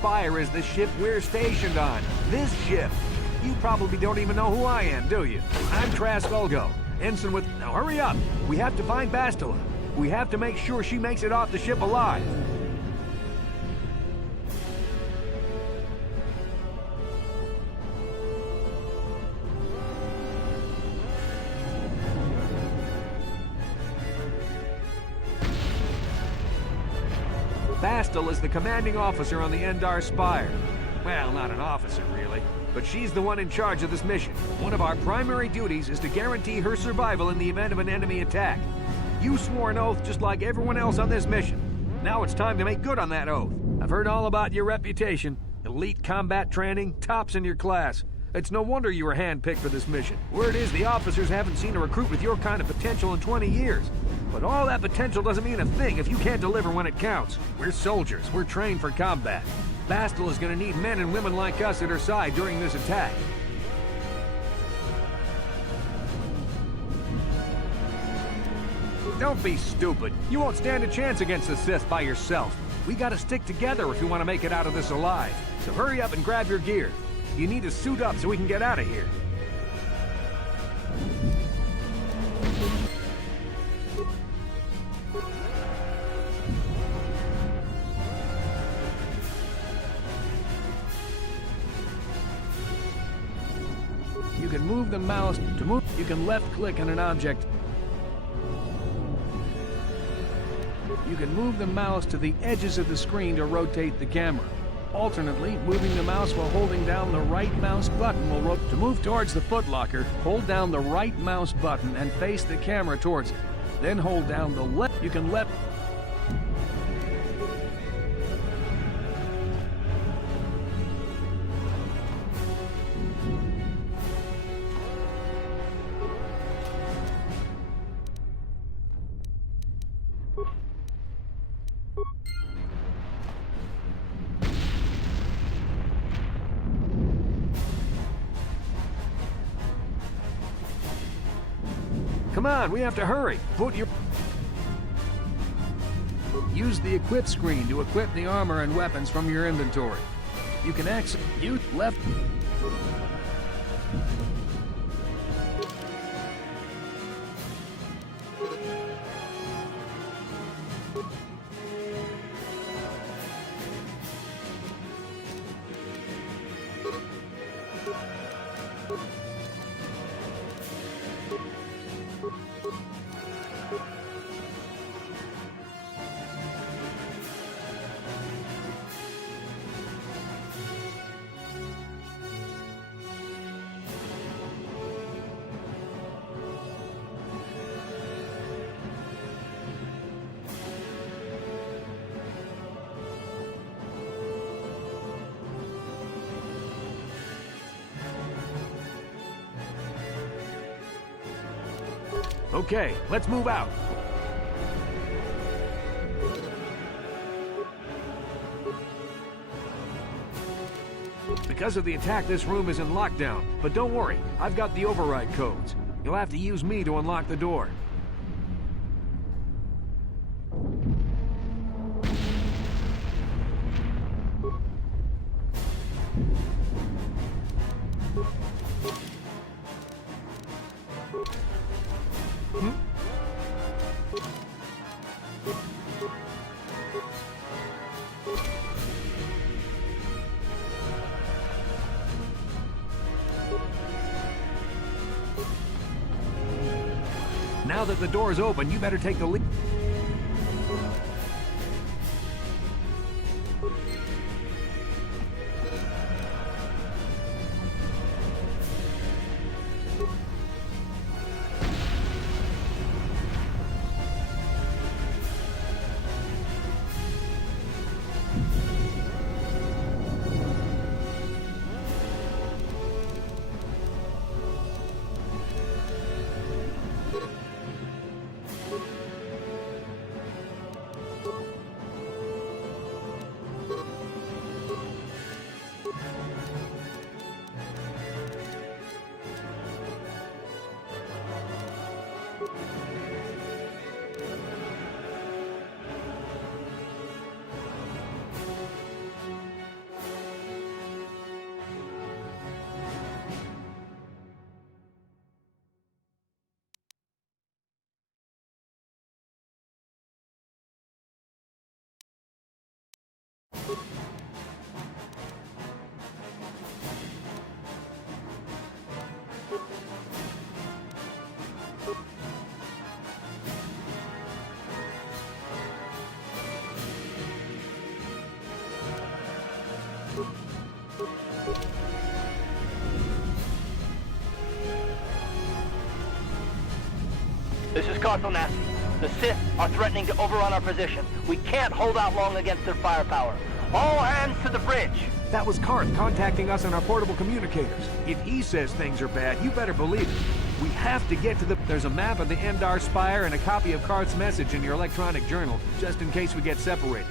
Empire is the ship we're stationed on. This ship. You probably don't even know who I am, do you? I'm Trask Ulgo, ensign with... Now hurry up! We have to find Bastila. We have to make sure she makes it off the ship alive. Bastila is the commanding officer on the Endar Spire. Well, not an officer, really, but she's the one in charge of this mission. One of our primary duties is to guarantee her survival in the event of an enemy attack. You swore an oath just like everyone else on this mission. Now it's time to make good on that oath. I've heard all about your reputation. Elite combat training, tops in your class. It's no wonder you were handpicked for this mission. Word is the officers haven't seen a recruit with your kind of potential in 20 years. But all that potential doesn't mean a thing if you can't deliver when it counts. We're soldiers. We're trained for combat. Bastila is going to need men and women like us at her side during this attack. Don't be stupid. You won't stand a chance against the Sith by yourself. We gotta stick together if we want to make it out of this alive. So hurry up and grab your gear. You need to suit up so we can get out of here. You can move the mouse to move. You can left click on an object. You can move the mouse to the edges of the screen to rotate the camera. Alternately, moving the mouse while holding down the right mouse button will rotate. To move towards the footlocker, hold down the right mouse button and face the camera towards it. Then hold down the left. You can left. Come on, we have to hurry. Put your... Use the equip screen to equip the armor and weapons from your inventory. You can access... Use left... Okay, let's move out. Because of the attack, this room is in lockdown. But don't worry, I've got the override codes. You'll have to use me to unlock the door. Now that the door's open, you better take the lead. This is Carthel Nasty. The Sith are threatening to overrun our position. We can't hold out long against their firepower. All hands to the bridge! That was Karth contacting us on our portable communicators. If he says things are bad, you better believe it. We have to get to the... There's a map of the Endar Spire and a copy of Karth's message in your electronic journal, just in case we get separated.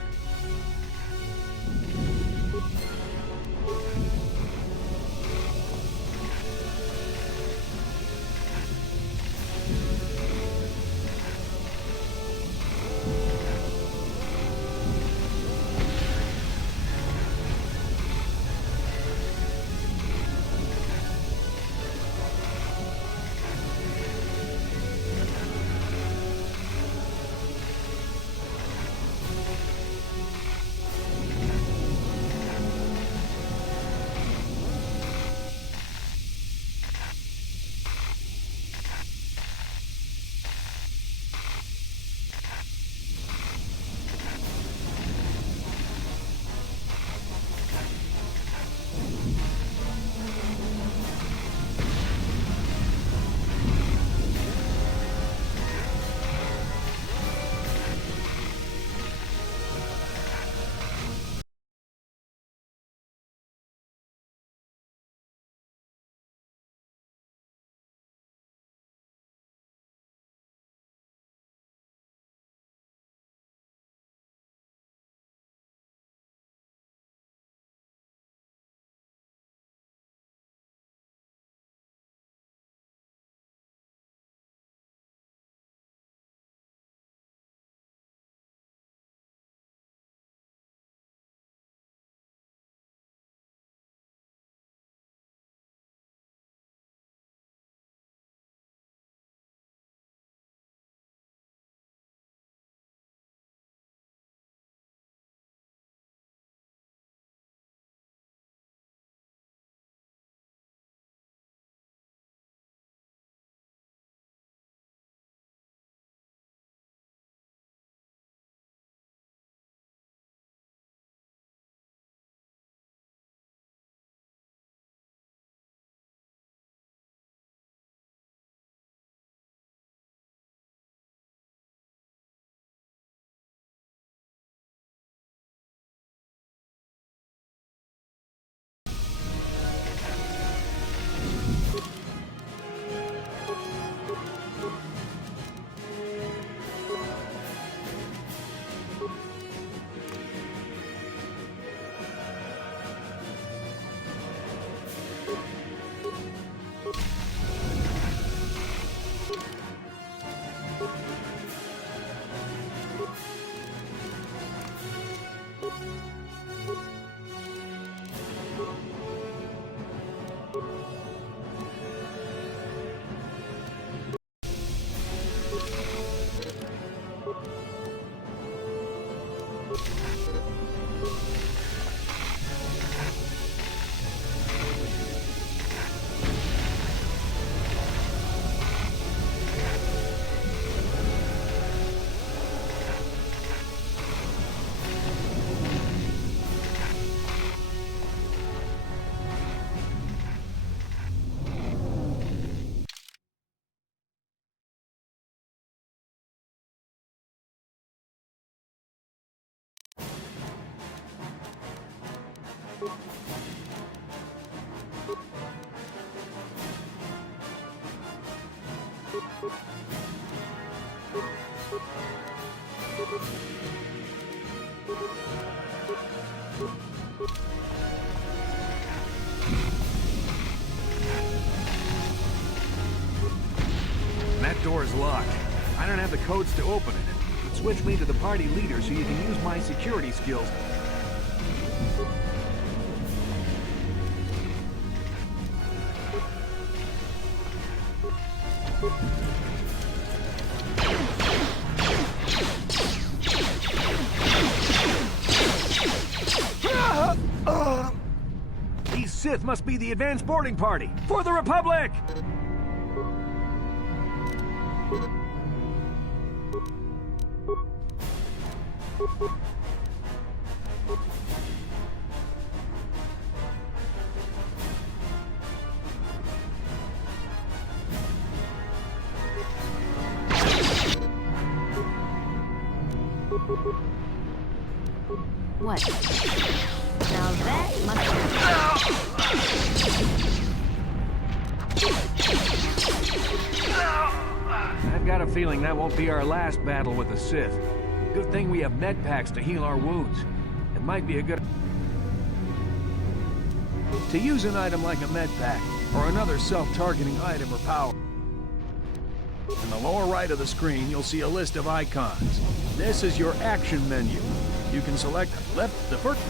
That door's locked. I don't have the codes to open it. But switch me to the party leader so you can use my security skills. These Sith must be the advanced boarding party for the Republic! What? Now that must I've got a feeling that won't be our last battle with the Sith. Good thing we have med packs to heal our wounds. It might be a good... To use an item like a med pack, or another self-targeting item or power. In the lower right of the screen, you'll see a list of icons. This is your action menu. You can select left, the first,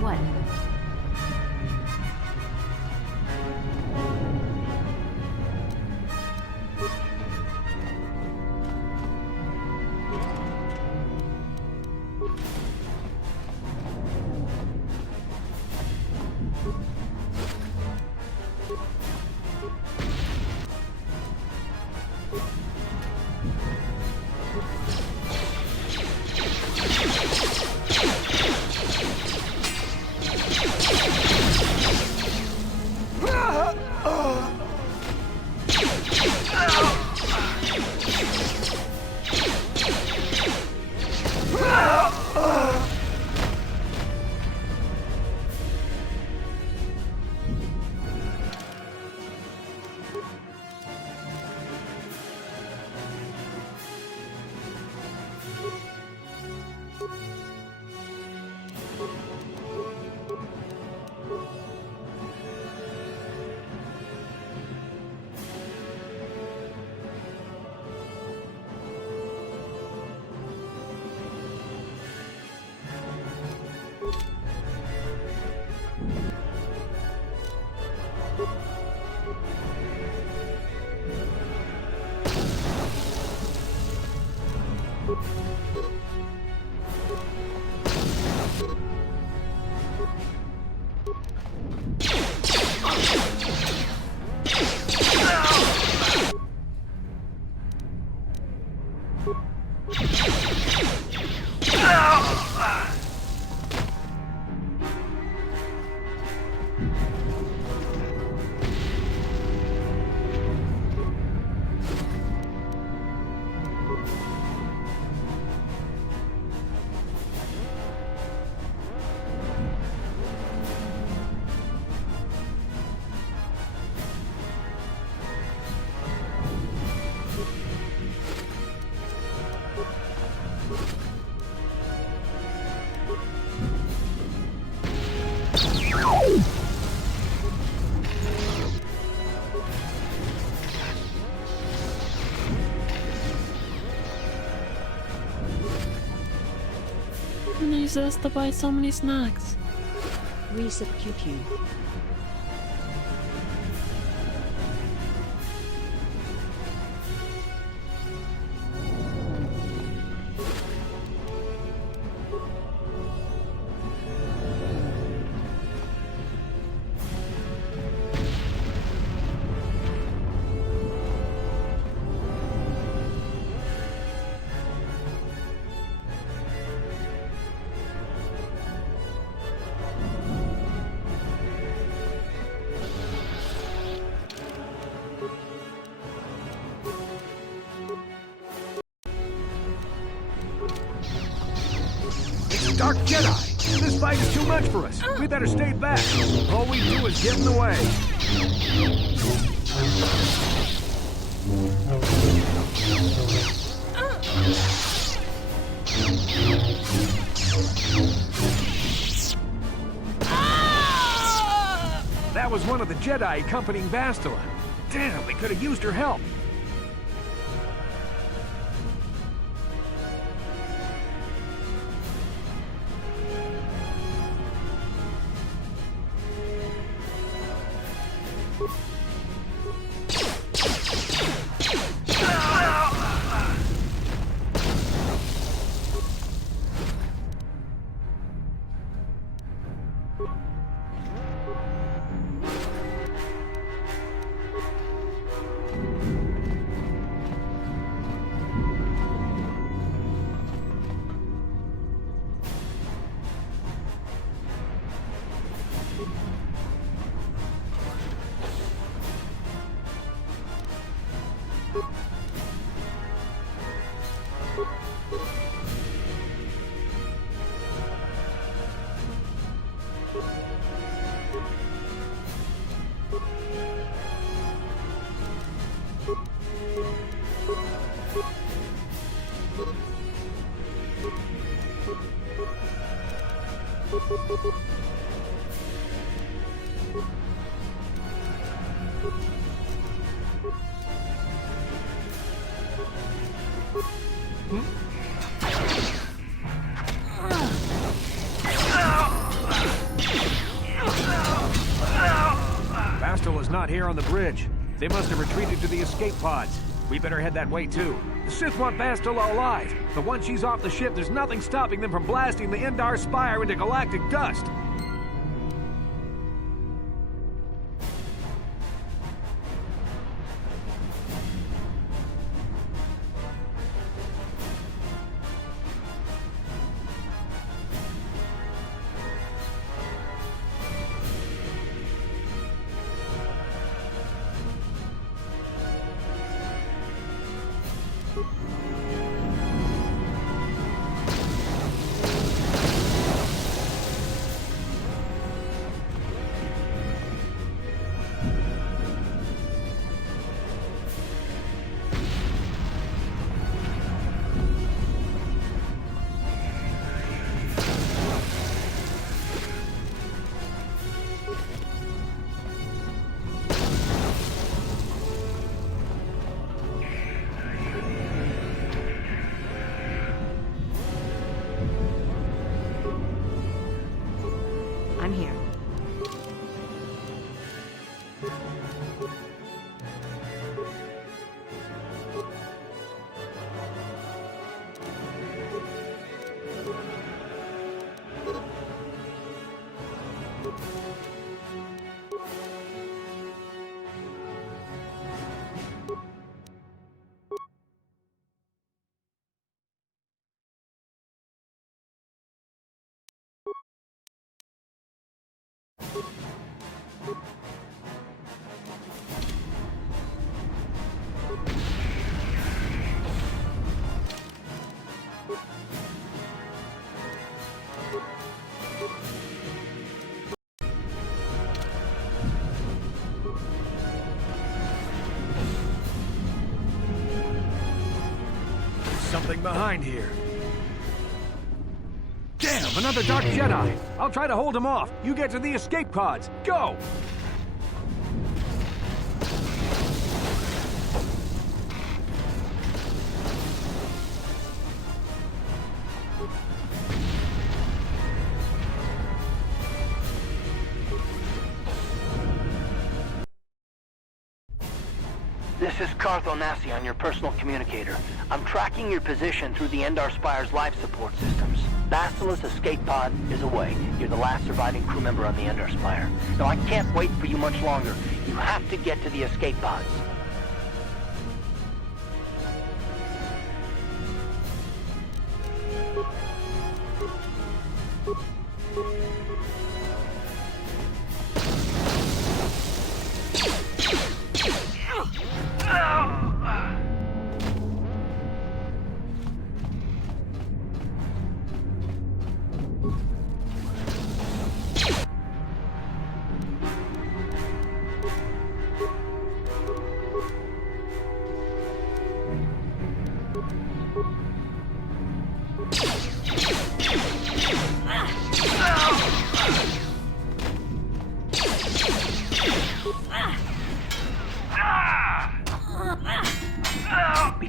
what? Who needs us to buy so many snacks? Reset QQ. Dark Jedi! This fight is too much for us. We better stay back. All we do is get in the way. That was one of the Jedi accompanying Bastila. Damn, we could have used her help. Bastila's not here on the bridge. They must have retreated to the escape pods. We better head that way too. The Sith want Bastila alive, but once she's off the ship, there's nothing stopping them from blasting the Endar Spire into galactic dust. I'm here. Something behind here. Damn, another Dark Jedi! I'll try to hold him off. You get to the escape pods. Go! This is Cartho Nassi on your personal communicator. I'm tracking your position through the Endar Spire's life support systems. Bastila's escape pod is away. You're the last surviving crew member on the Endar Spire. Now, I can't wait for you much longer. You have to get to the escape pods.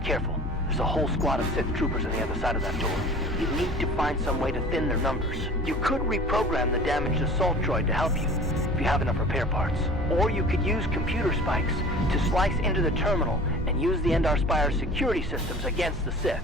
careful. There's a whole squad of Sith troopers on the other side of that door. You need to find some way to thin their numbers. You could reprogram the damaged assault droid to help you, if you have enough repair parts. Or you could use computer spikes to slice into the terminal and use the Endar Spire's security systems against the Sith.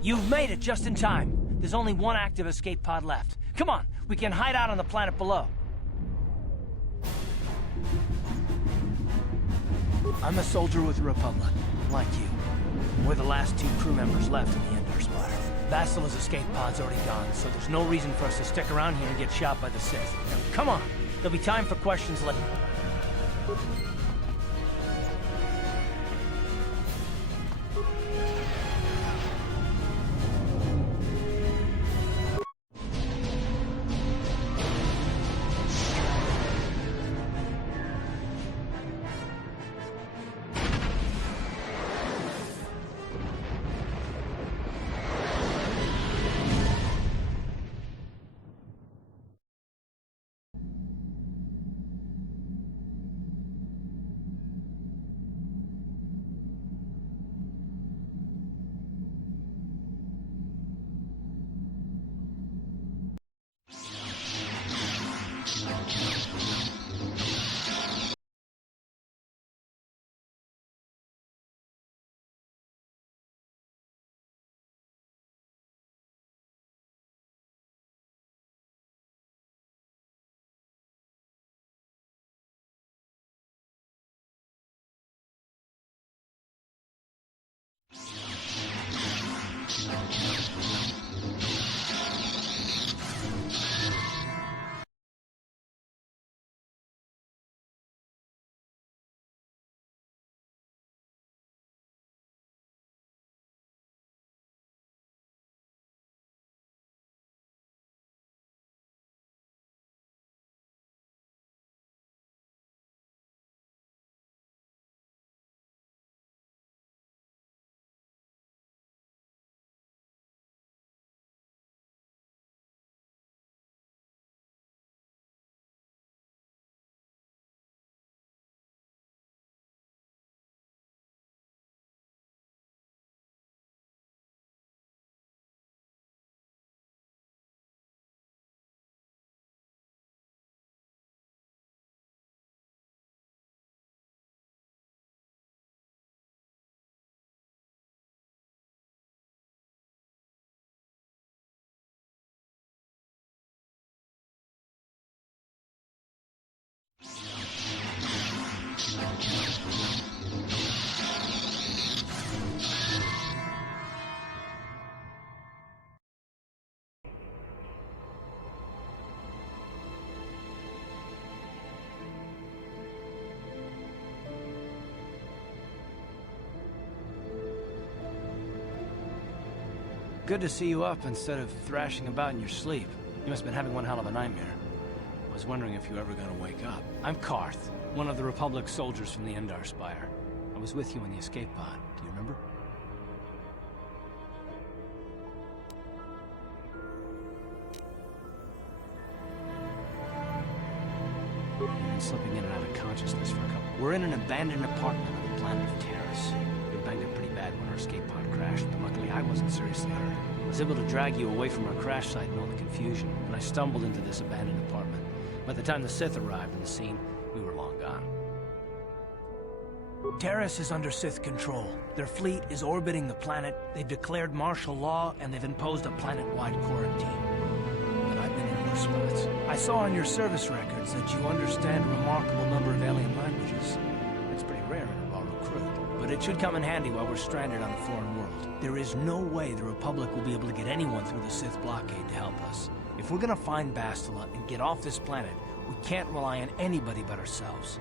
You've made it just in time. There's only one active escape pod left. Come on, we can hide out on the planet below. I'm a soldier with the Republic, like you. We're the last 2 crew members left in the Endar Spire. Basila's escape pod's already gone, so there's no reason for us to stick around here and get shot by the Sith. Now, come on, there'll be time for questions later. Good to see you up instead of thrashing about in your sleep. You must have been having one hell of a nightmare. I was wondering if you were ever gonna wake up. I'm Karth, one of the Republic soldiers from the Endar Spire. I was with you in the escape pod. Do you remember? We've been slipping in and out of consciousness for a couple. We're in an abandoned apartment on the planet of Terrace. We banged up pretty bad when our escape pod crashed, but luckily I wasn't seriously hurt. I was able to drag you away from our crash site in all the confusion, and I stumbled into this abandoned apartment. By the time the Sith arrived on the scene, we were long gone. Terrace is under Sith control. Their fleet is orbiting the planet, they've declared martial law, and they've imposed a planet-wide quarantine. But I've been in worse spots. I saw on your service records that you understand a remarkable number of alien languages. It's pretty rare in a raw recruit, but it should come in handy while we're stranded on a foreign world. There is no way the Republic will be able to get anyone through the Sith blockade to help us. If we're gonna find Bastila and get off this planet, we can't rely on anybody but ourselves.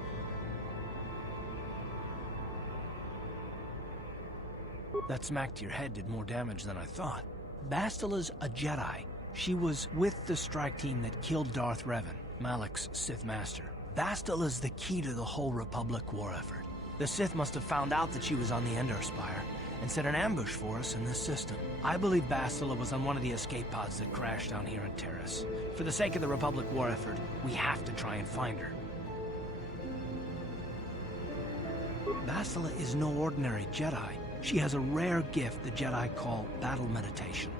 That smack to your head did more damage than I thought. Bastila's a Jedi. She was with the strike team that killed Darth Revan, Malak's Sith master. Bastila's the key to the whole Republic war effort. The Sith must have found out that she was on the Endar Spire and set an ambush for us in this system. I believe Bastila was on one of the escape pods that crashed down here on Terrace. For the sake of the Republic war effort, we have to try and find her. Bastila is no ordinary Jedi. She has a rare gift the Jedi call battle meditation.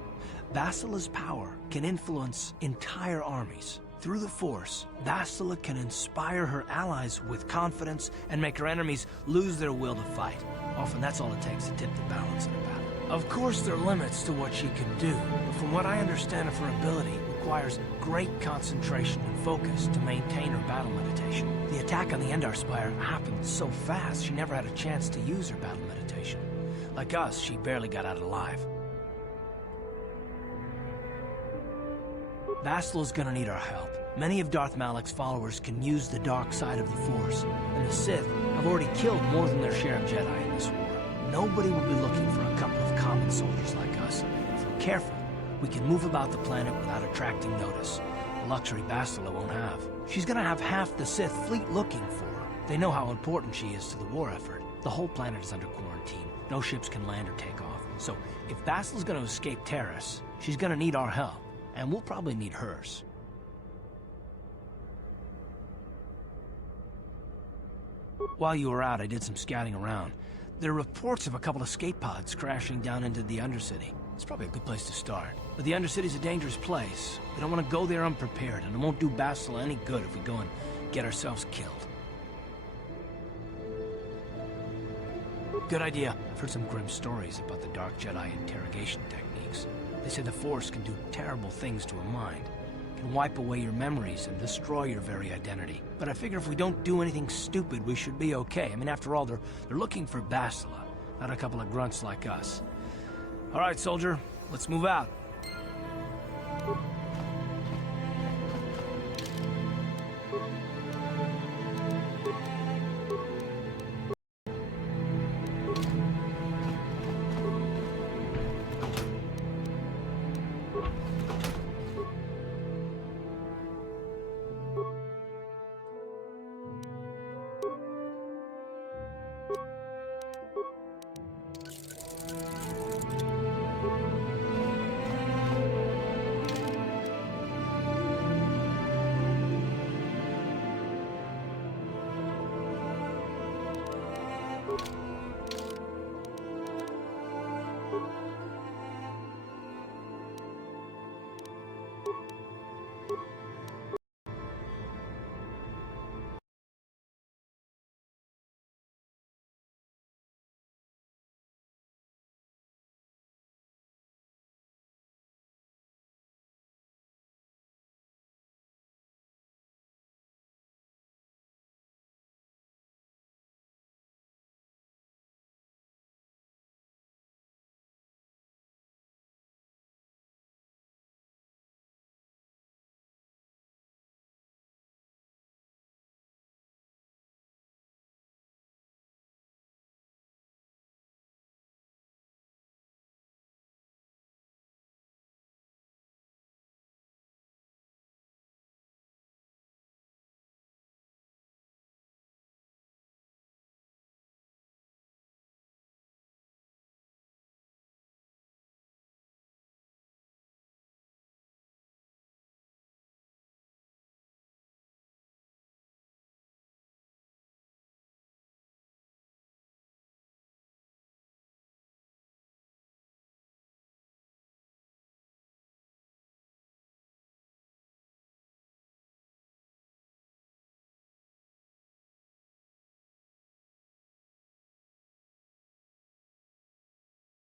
Bastila's power can influence entire armies. Through the Force, Bastila can inspire her allies with confidence and make her enemies lose their will to fight. Often that's all it takes to tip the balance in a battle. Of course there are limits to what she can do, but from what I understand of her ability, it requires great concentration and focus to maintain her battle meditation. The attack on the Endar Spire happened so fast she never had a chance to use her battle meditation. Like us, she barely got out alive. Bastila's gonna need our help. Many of Darth Malak's followers can use the dark side of the Force, and the Sith have already killed more than their share of Jedi in this war. Nobody will be looking for a couple of common soldiers like us. If we're careful, we can move about the planet without attracting notice. A luxury Bastila won't have. She's gonna have half the Sith fleet looking for her. They know how important she is to the war effort. The whole planet is under quarantine. No ships can land or take off. So, if Bastila's gonna escape Terrace, she's gonna need our help. And we'll probably need hers. While you were out, I did some scouting around. There are reports of a couple of escape pods crashing down into the Undercity. It's probably a good place to start. But the Undercity's a dangerous place. We don't want to go there unprepared, and it won't do Bastila any good if we go and get ourselves killed. Good idea. I've heard some grim stories about the Dark Jedi interrogation techniques. They say the Force can do terrible things to a mind. It can wipe away your memories and destroy your very identity. But I figure if we don't do anything stupid, we should be okay. I mean, after all, they're looking for Bastila, not a couple of grunts like us. All right, soldier, let's move out.